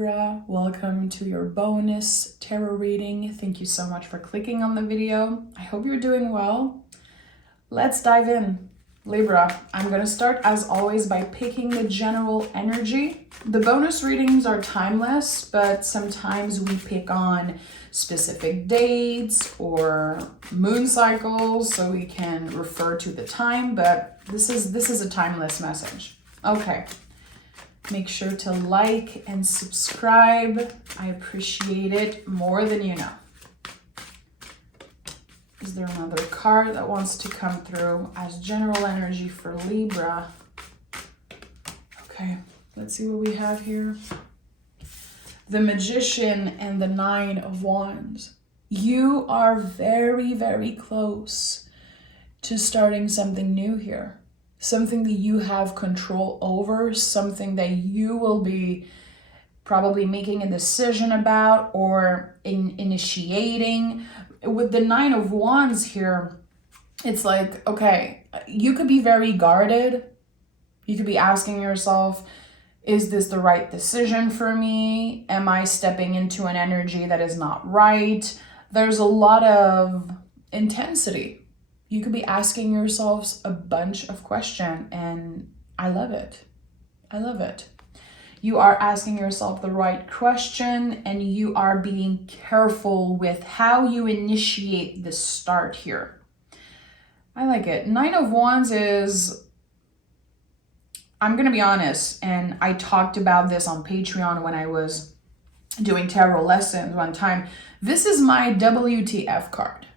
Libra, welcome to your bonus tarot reading. Thank you so much for clicking on the video. I hope you're doing well. Let's dive in. Libra, I'm going to start as always by picking the general energy. The bonus readings are timeless, but sometimes we pick on specific dates or moon cycles so we can refer to the time, but this is a timeless message. Okay. Make sure to like and subscribe. I appreciate it more than you know. Is there another card that wants to come through as general energy for Libra? Okay, let's see what we have here. The Magician and the Nine of Wands. You are very, very close to starting something new here. Something that you have control over, something that you will be probably making a decision about or initiating. With the Nine of Wands here, it's like, okay, you could be very guarded. You could be asking yourself, is this the right decision for me? Am I stepping into an energy that is not right? There's a lot of intensity. You could be asking yourselves a bunch of questions, and I love it. I love it. You are asking yourself the right question, and you are being careful with how you initiate the start here. I like it. Nine of Wands is, I'm going to be honest, and I talked about this on Patreon when I was doing tarot lessons one time. This is my WTF card.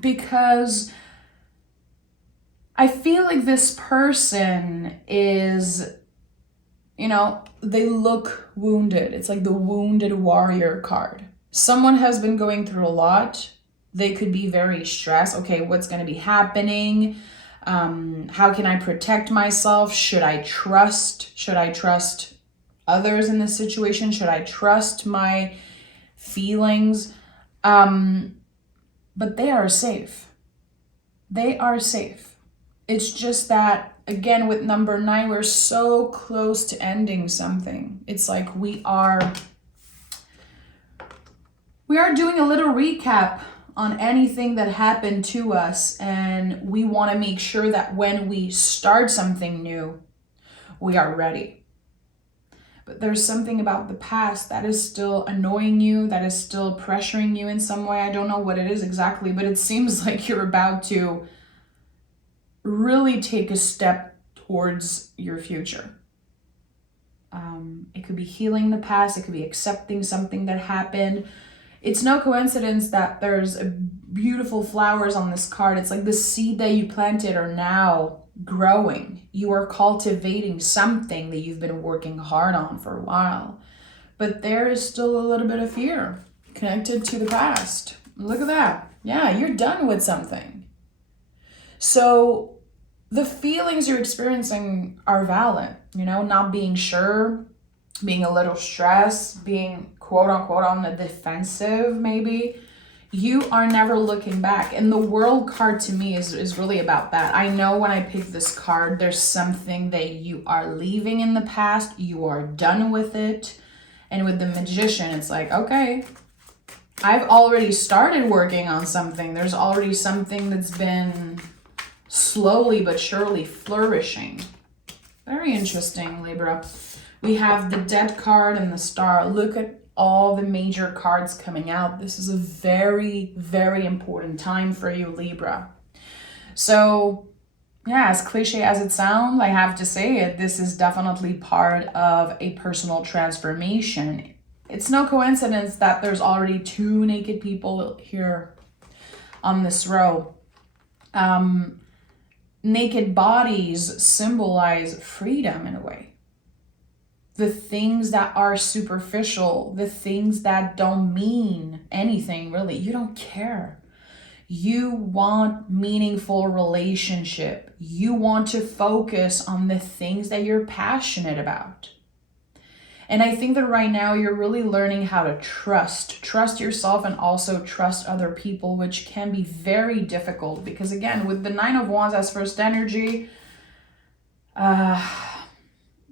Because I feel like this person is, they look wounded. It's like the wounded warrior card. Someone has been going through a lot. They could be very stressed. Okay, what's going to be happening? How can I protect myself? Should I trust others in this situation? Should I trust my feelings? But they are safe. They are safe. It's just that, again, with number 9, we're so close to ending something. It's like we are doing a little recap on anything that happened to us, and we want to make sure that when we start something new, we are ready. But there's something about the past that is still annoying you, that is still pressuring you in some way. I don't know what it is exactly, but it seems like you're about to really take a step towards your future. It could be healing the past. It could be accepting something that happened. It's no coincidence that there's beautiful flowers on this card. It's like the seed that you planted are now growing. You are cultivating something that you've been working hard on for a while. But there is still a little bit of fear connected to the past. Look at that. Yeah, you're done with something. So the feelings you're experiencing are valid, not being sure, being a little stressed, being quote unquote on the defensive maybe. You are never looking back. And the World card to me is really about that. I know when I pick this card, there's something that you are leaving in the past. You are done with it. And with the Magician, it's like, okay, I've already started working on something. There's already something that's been slowly but surely flourishing. Very interesting, Libra. We have the Death card and the Star. Look at all the major cards coming out. This is a very, very important time for you, Libra. So, yeah, as cliche as it sounds, I have to say it, this is definitely part of a personal transformation. It's no coincidence that there's already 2 naked people here on this row. Naked bodies symbolize freedom in a way. The things that are superficial, the things that don't mean anything really, you don't care. You want meaningful relationship. You want to focus on the things that you're passionate about. And I think that right now you're really learning how to trust yourself and also trust other people, which can be very difficult because again, with the Nine of Wands as first energy,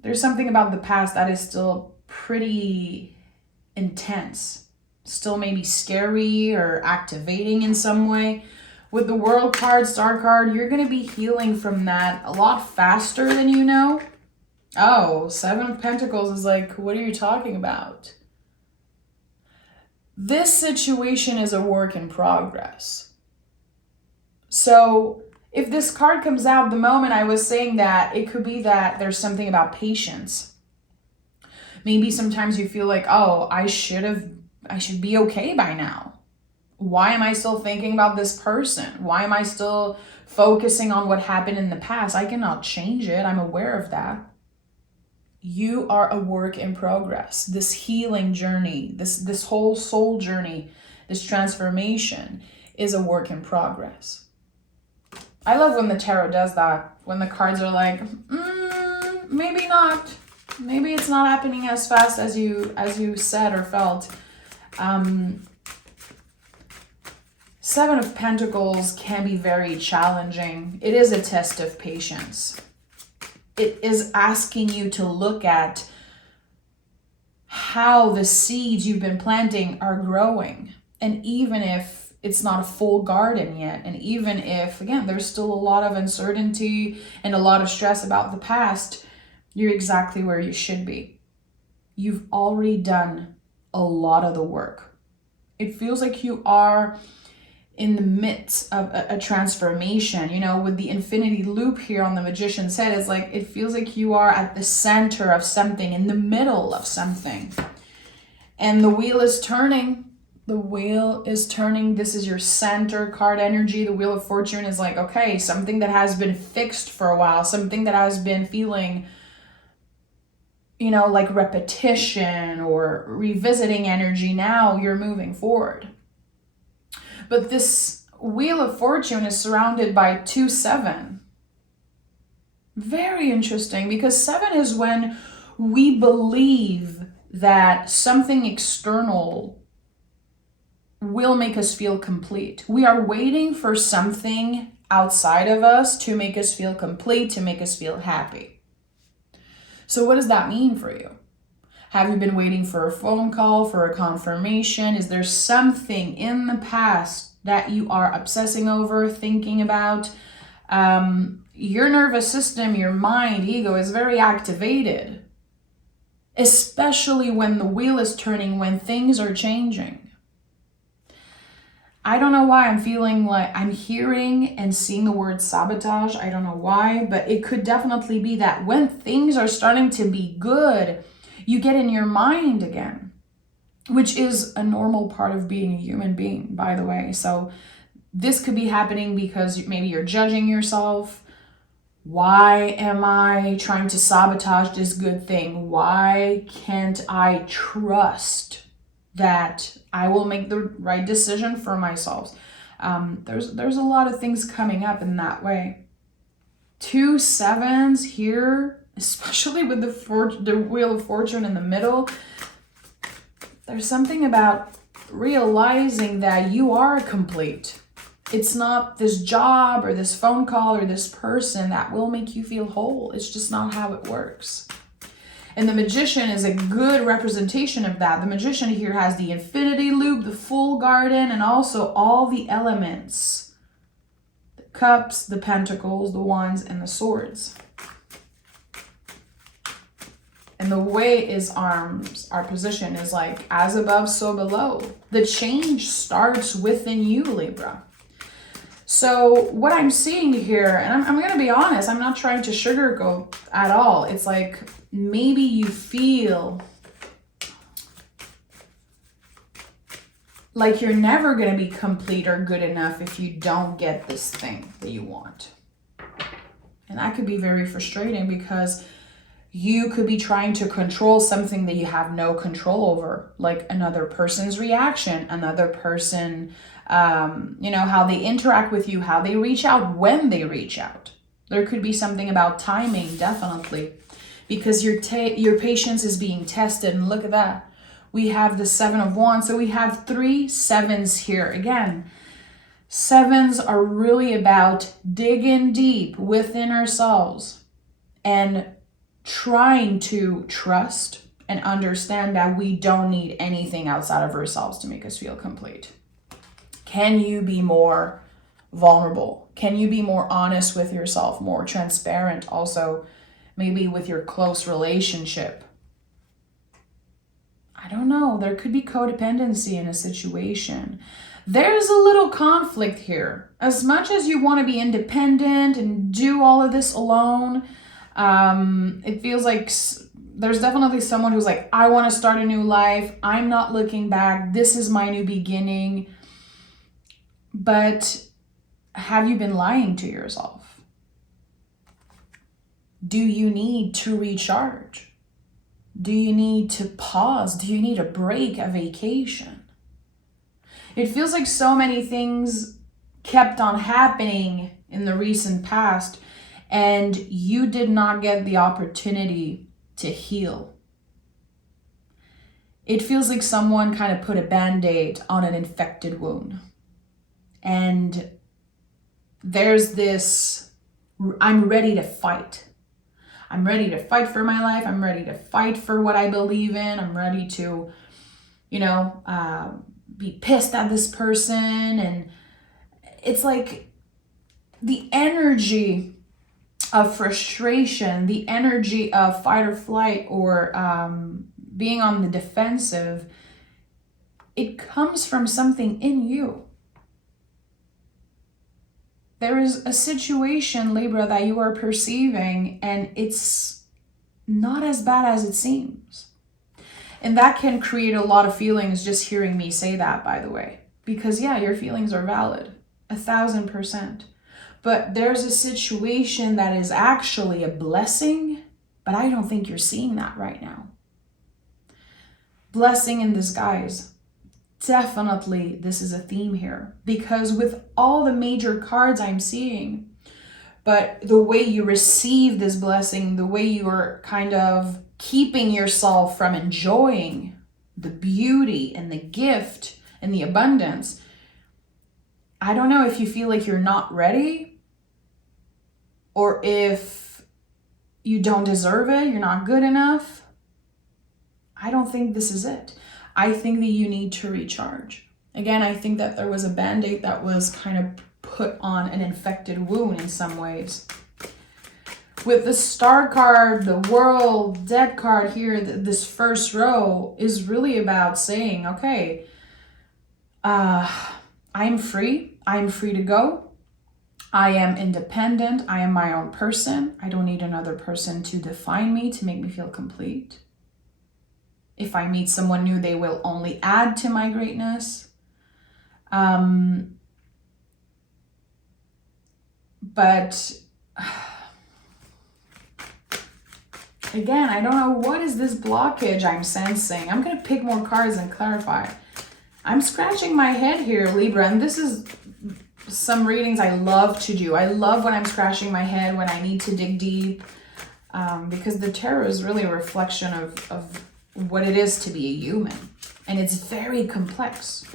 there's something about the past that is still pretty intense, still maybe scary or activating in some way. With the World card, Star card, you're going to be healing from that a lot faster than you know. Oh, Seven of Pentacles is like, what are you talking about? This situation is a work in progress. So if this card comes out the moment I was saying that, it could be that there's something about patience. Maybe sometimes you feel like, oh, I should be okay by now. Why am I still thinking about this person? Why am I still focusing on what happened in the past? I cannot change it. I'm aware of that. You are a work in progress. This healing journey, this whole soul journey, this transformation is a work in progress. I love when the tarot does that, when the cards are like, maybe not. Maybe it's not happening as fast as you said or felt. Seven of Pentacles can be very challenging. It is a test of patience. It is asking you to look at how the seeds you've been planting are growing. And even if it's not a full garden yet, and even if, again, there's still a lot of uncertainty and a lot of stress about the past, you're exactly where you should be. You've already done a lot of the work. It feels like you are in the midst of a transformation, you know, with the infinity loop here on the Magician's head. It's like, it feels like you are at the center of something, in the middle of something. And the wheel is turning. The wheel is turning. This is your center card energy. The Wheel of Fortune is like, okay, something that has been fixed for a while, something that has been feeling, you know, like repetition or revisiting energy. Now you're moving forward. But this Wheel of Fortune is surrounded by 2-7. Very interesting, because 7 is when we believe that something external will make us feel complete. We are waiting for something outside of us to make us feel complete, to make us feel happy. So what does that mean for you? Have you been waiting for a phone call, for a confirmation? Is there something in the past that you are obsessing over, thinking about? Your nervous system, your mind, ego is very activated, especially when the wheel is turning, when things are changing. I don't know why I'm feeling like I'm hearing and seeing the word sabotage. I don't know why, but it could definitely be that when things are starting to be good, you get in your mind again, which is a normal part of being a human being, by the way. So this could be happening because maybe you're judging yourself. Why am I trying to sabotage this good thing? Why can't I trust that I will make the right decision for myself? There's a lot of things coming up in that way. 2 7s here, especially with the Wheel of Fortune in the middle. There's something about realizing that you are complete. It's not this job or this phone call or this person that will make you feel whole. It's just not how it works. And the Magician is a good representation of that. The Magician here has the infinity loop, the full garden, and also all the elements. The cups, the pentacles, the wands, and the swords. And the way is arms, our position is like as above, so below. The change starts within you, Libra. So what I'm seeing here, and I'm going to be honest, I'm not trying to sugarcoat at all. It's like maybe you feel like you're never going to be complete or good enough if you don't get this thing that you want. And that could be very frustrating because you could be trying to control something that you have no control over, like another person's reaction, another person, how they interact with you, how they reach out, when they reach out. There could be something about timing, definitely, because your patience is being tested. And look at that. We have the 7 of Wands, so we have 3 7s here again. 7s are really about digging deep within ourselves and trying to trust and understand that we don't need anything outside of ourselves to make us feel complete? Can you be more vulnerable? Can you be more honest with yourself, more transparent also, maybe with your close relationship? I don't know. There could be codependency in a situation. There's a little conflict here. As much as you want to be independent and do all of this alone, it feels like there's definitely someone who's like, I want to start a new life. I'm not looking back. This is my new beginning. But have you been lying to yourself? Do you need to recharge? Do you need to pause? Do you need a break, a vacation? It feels like so many things kept on happening in the recent past, and you did not get the opportunity to heal. It feels like someone kind of put a band-aid on an infected wound. And there's this, I'm ready to fight. I'm ready to fight for my life. I'm ready to fight for what I believe in. I'm ready to, be pissed at this person. And it's like the energy of frustration, the energy of fight or flight, or being on the defensive, it comes from something in you. There is a situation, Libra, that you are perceiving, and it's not as bad as it seems. And that can create a lot of feelings just hearing me say that, by the way. Because yeah, your feelings are valid, 1,000%. But there's a situation that is actually a blessing, but I don't think you're seeing that right now. Blessing in disguise. Definitely, this is a theme here, because with all the major cards I'm seeing, but the way you receive this blessing, the way you are kind of keeping yourself from enjoying the beauty and the gift and the abundance, I don't know if you feel like you're not ready, or if you don't deserve it, you're not good enough. I don't think this is it. I think that you need to recharge. Again, I think that there was a band-aid that was kind of put on an infected wound in some ways. With the Star card, the World Dead card here, this first row is really about saying, okay, I'm free. I'm free to go. I am independent. I am my own person. I don't need another person to define me, to make me feel complete. If I meet someone new, they will only add to my greatness. But again, I don't know, what is this blockage I'm sensing? I'm going to pick more cards and clarify. I'm scratching my head here, Libra, and this is some readings I love to do. I love when I'm scratching my head, when I need to dig deep, because the tarot is really a reflection of what it is to be a human. And it's very complex.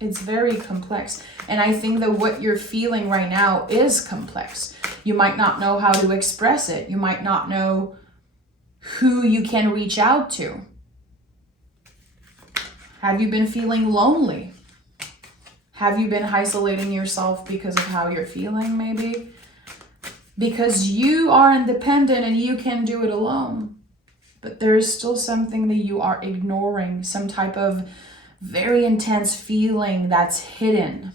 It's very complex. And I think that what you're feeling right now is complex. You might not know how to express it. You might not know who you can reach out to. Have you been feeling lonely? Have you been isolating yourself because of how you're feeling, maybe? Because you are independent and you can do it alone. But there is still something that you are ignoring, some type of very intense feeling that's hidden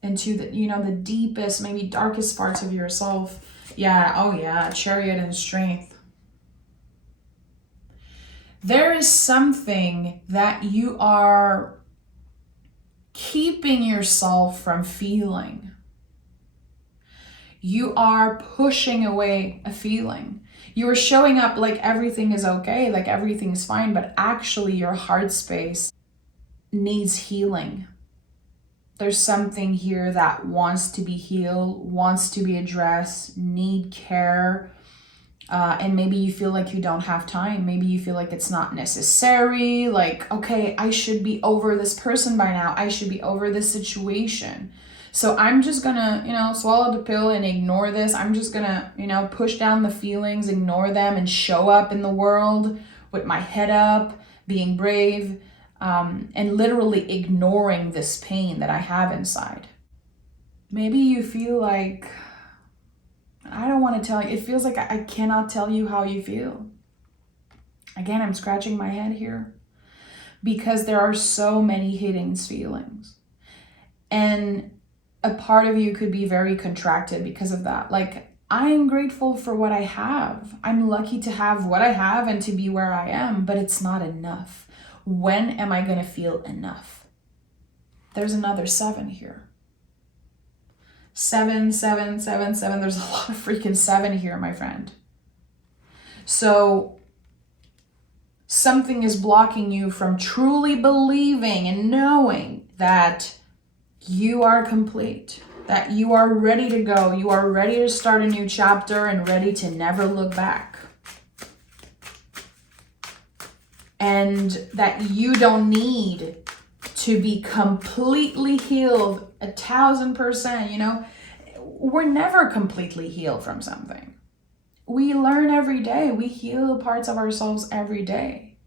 into the, the deepest, maybe darkest parts of yourself. Yeah, oh yeah, Chariot and Strength. There is something that you are keeping yourself from feeling. You are pushing away a feeling. You are showing up like everything is okay, like everything's fine, but actually your heart space needs healing. There's something here that wants to be healed, wants to be addressed, need care, and maybe you feel like you don't have time. Maybe you feel like it's not necessary, like, okay, I should be over this person by now. I should be over this situation. So I'm just gonna, swallow the pill and ignore this. I'm just gonna, push down the feelings, ignore them, and show up in the world with my head up, being brave, and literally ignoring this pain that I have inside. Maybe you feel like, I don't want to tell you, it feels like I cannot tell you how you feel. Again, I'm scratching my head here because there are so many hidden feelings. And a part of you could be very contracted because of that. Like, I am grateful for what I have. I'm lucky to have what I have and to be where I am, but it's not enough. When am I going to feel enough? There's another 7 here. 7, 7, 7, 7. There's a lot of freaking 7 here, my friend. So something is blocking you from truly believing and knowing that you are complete, that you are ready to go. You are ready to start a new chapter and ready to never look back. And that you don't need to be completely healed 1000%. You know, we're never completely healed from something. We learn every day. We heal parts of ourselves every day.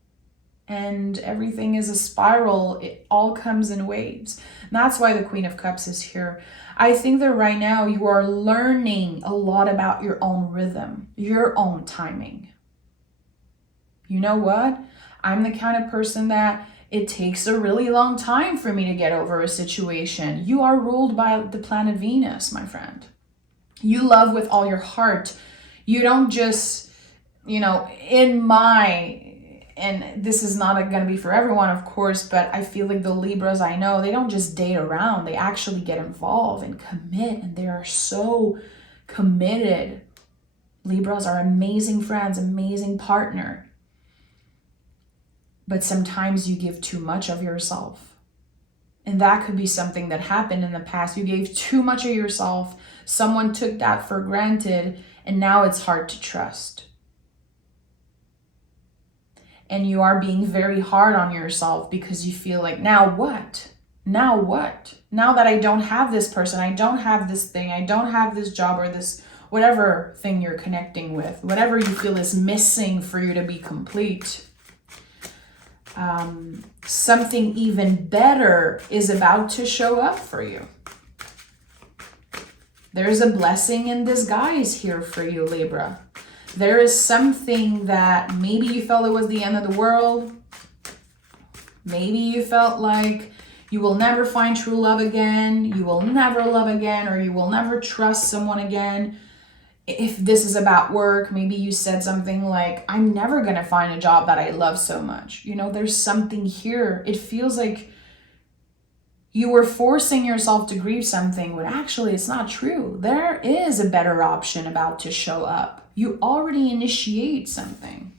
And everything is a spiral. It all comes in waves. And that's why the Queen of Cups is here. I think that right now you are learning a lot about your own rhythm, your own timing. You know what? I'm the kind of person that it takes a really long time for me to get over a situation. You are ruled by the planet Venus, my friend. You love with all your heart. You don't just, and this is not going to be for everyone, of course, but I feel like the Libras I know, they don't just date around. They actually get involved and commit, and they are so committed. Libras are amazing friends, amazing partner. But sometimes you give too much of yourself. And that could be something that happened in the past. You gave too much of yourself. Someone took that for granted, and now it's hard to trust. And you are being very hard on yourself because you feel like, now what? Now what? Now that I don't have this person, I don't have this thing, I don't have this job or this whatever thing you're connecting with, whatever you feel is missing for you to be complete. Something even better is about to show up for you. There's a blessing in disguise here for you, Libra. There is something that maybe you felt it was the end of the world. Maybe you felt like you will never find true love again. You will never love again, or you will never trust someone again. If this is about work, maybe you said something like, I'm never going to find a job that I love so much. There's something here. It feels like you were forcing yourself to grieve something when actually it's not true. There is a better option about to show up. You already initiate something.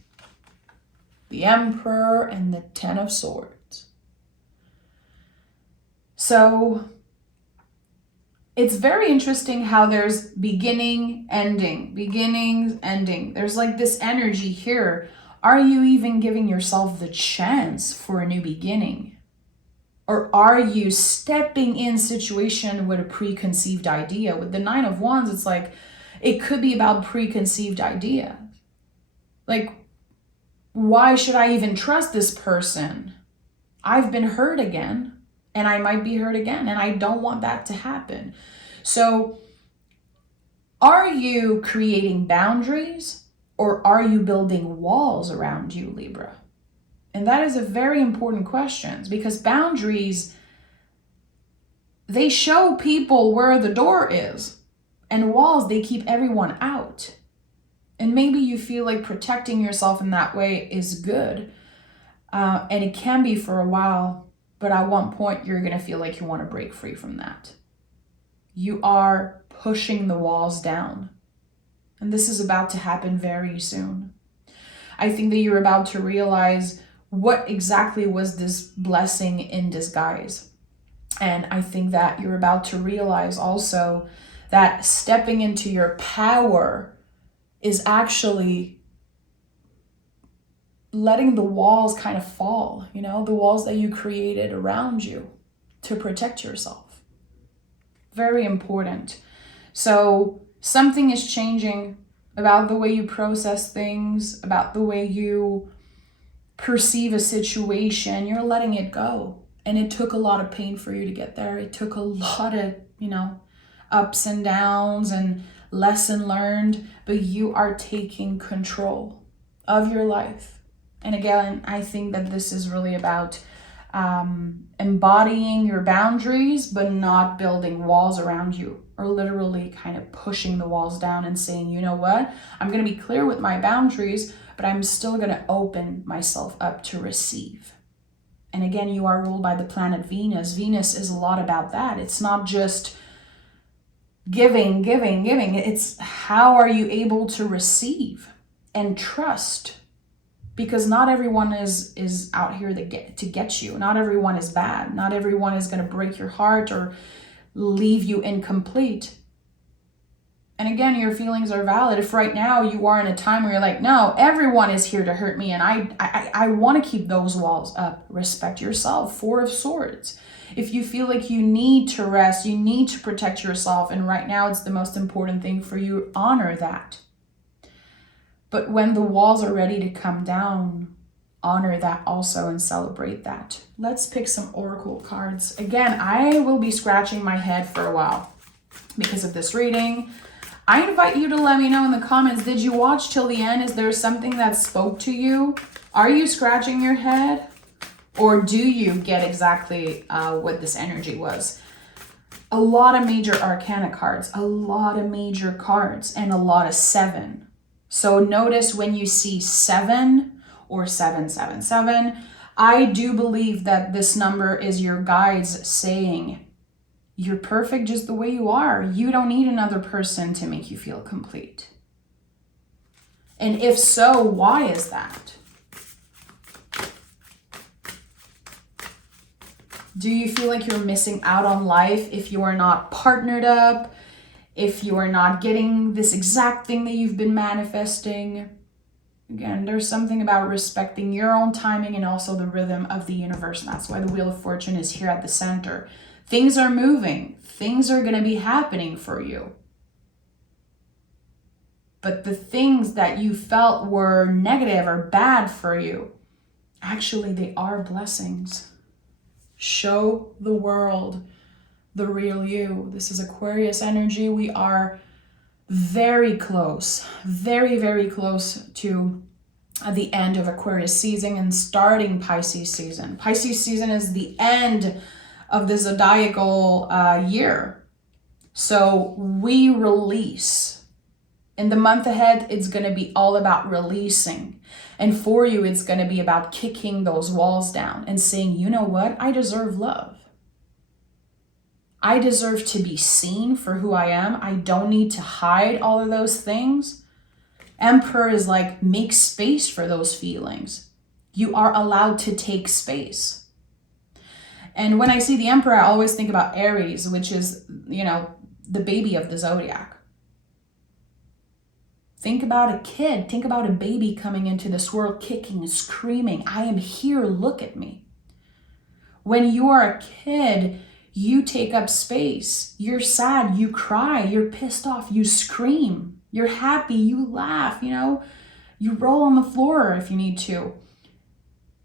The Emperor and the 10 of Swords. So it's very interesting how there's beginning, ending, beginning, ending. There's like this energy here. Are you even giving yourself the chance for a new beginning? Or are you stepping in situation with a preconceived idea? With the 9 of Wands, it's like, it could be about preconceived idea. Like, why should I even trust this person? I've been hurt again, and I might be hurt again, and I don't want that to happen. So, are you creating boundaries, or are you building walls around you, Libra? And that is a very important question, because boundaries, they show people where the door is, and walls, they keep everyone out. And maybe you feel like protecting yourself in that way is good, and it can be for a while, but at one point you're going to feel like you want to break free from that. You are pushing the walls down, and this is about to happen very soon. I think that you're about to realize what exactly was this blessing in disguise. And I think that you're about to realize also that stepping into your power is actually letting the walls kind of fall, the walls that you created around you to protect yourself. Very important. So something is changing about the way you process things, about the way you perceive a situation, you're letting it go. And it took a lot of pain for you to get there. It took a lot of, ups and downs and lesson learned, but you are taking control of your life. And again, I think that this is really about embodying your boundaries, but not building walls around you, or literally kind of pushing the walls down and saying, you know what, I'm going to be clear with my boundaries, but I'm still going to open myself up to receive. And again, you are ruled by the planet Venus. Venus is a lot about that. It's not just giving. It's how are you able to receive and trust? Because not everyone is out here to get you. Not everyone is bad. Not everyone is going to break your heart or leave you incomplete. And again, your feelings are valid. If right now you are in a time where you're like, no, everyone is here to hurt me, and I want to keep those walls up. Respect yourself. Four of Swords. If you feel like you need to rest, you need to protect yourself, and right now it's the most important thing for you, honor that. But when the walls are ready to come down, honor that also and celebrate that. Let's pick some oracle cards. Again, I will be scratching my head for a while because of this reading. I invite you to let me know in the comments, did you watch till the end? Is there something that spoke to you? Are you scratching your head? Or do you get exactly what this energy was? A lot of major arcana cards, a lot of major cards, and a lot of 7. So notice when you see 7 or 777, I do believe that this number is your guides saying, you're perfect just the way you are. You don't need another person to make you feel complete. And if so, why is that? Do you feel like you're missing out on life if you are not partnered up? If you are not getting this exact thing that you've been manifesting? Again, there's something about respecting your own timing and also the rhythm of the universe. And that's why the Wheel of Fortune is here at the center. Things are moving. Things are going to be happening for you. But the things that you felt were negative or bad for you, actually, they are blessings. Show the world the real you. This is Aquarius energy. We are very close, very, very close to the end of Aquarius season and starting Pisces season. Pisces season is the end of the zodiacal year. So we release. In the month ahead, it's going to be all about releasing. And for you, it's going to be about kicking those walls down and saying, you know what? I deserve love. I deserve to be seen for who I am. I don't need to hide all of those things. Emperor is like, make space for those feelings. You are allowed to take space. And when I see the Emperor, I always think about Aries, which is, the baby of the zodiac. Think about a kid. Think about a baby coming into this world kicking and screaming, I am here, look at me. When you are a kid, you take up space. You're sad, you cry, you're pissed off, you scream. You're happy, you laugh, you roll on the floor if you need to.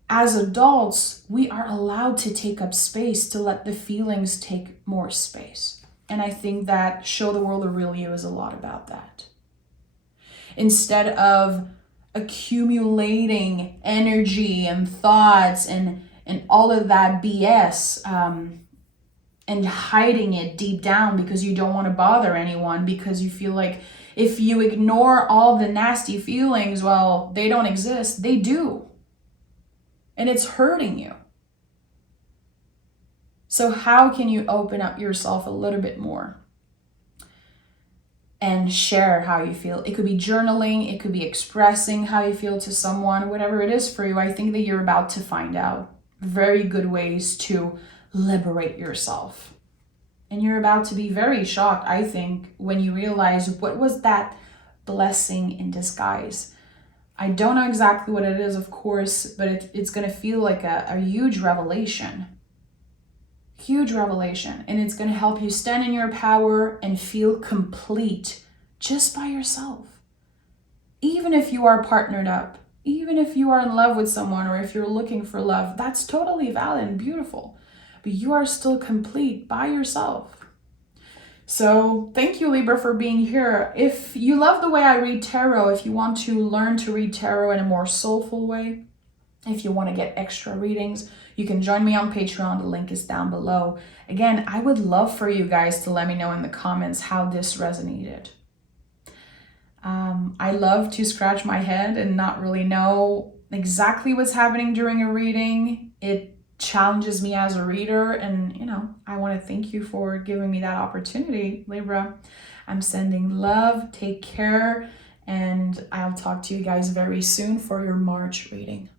As adults, we are allowed to take up space, to let the feelings take more space. And I think that Show the World the Real You is a lot about that. Instead of accumulating energy and thoughts and all of that BS, and hiding it deep down because you don't want to bother anyone, because you feel like if you ignore all the nasty feelings, well, they don't exist. They do. And it's hurting you. So how can you open up yourself a little bit more and share how you feel? It could be journaling. It could be expressing how you feel to someone, whatever it is for you. I think that you're about to find out very good ways to liberate yourself. And you're about to be very shocked, I think, when you realize what was that blessing in disguise. I don't know exactly what it is, of course, but it's going to feel like a huge revelation. Huge revelation. And it's going to help you stand in your power and feel complete just by yourself. Even if you are partnered up, Even if you are in love with someone or if you're looking for love, that's totally valid and beautiful. But you are still complete by yourself. So thank you, Libra, for being here. If you love the way I read tarot, if you want to learn to read tarot in a more soulful way, if you want to get extra readings, you can join me on Patreon. The link is down below. Again, I would love for you guys to let me know in the comments how this resonated. I love to scratch my head and not really know exactly what's happening during a reading. It challenges me as a reader, and I want to thank you for giving me that opportunity, Libra. I'm sending love, take care, and I'll talk to you guys very soon for your March reading.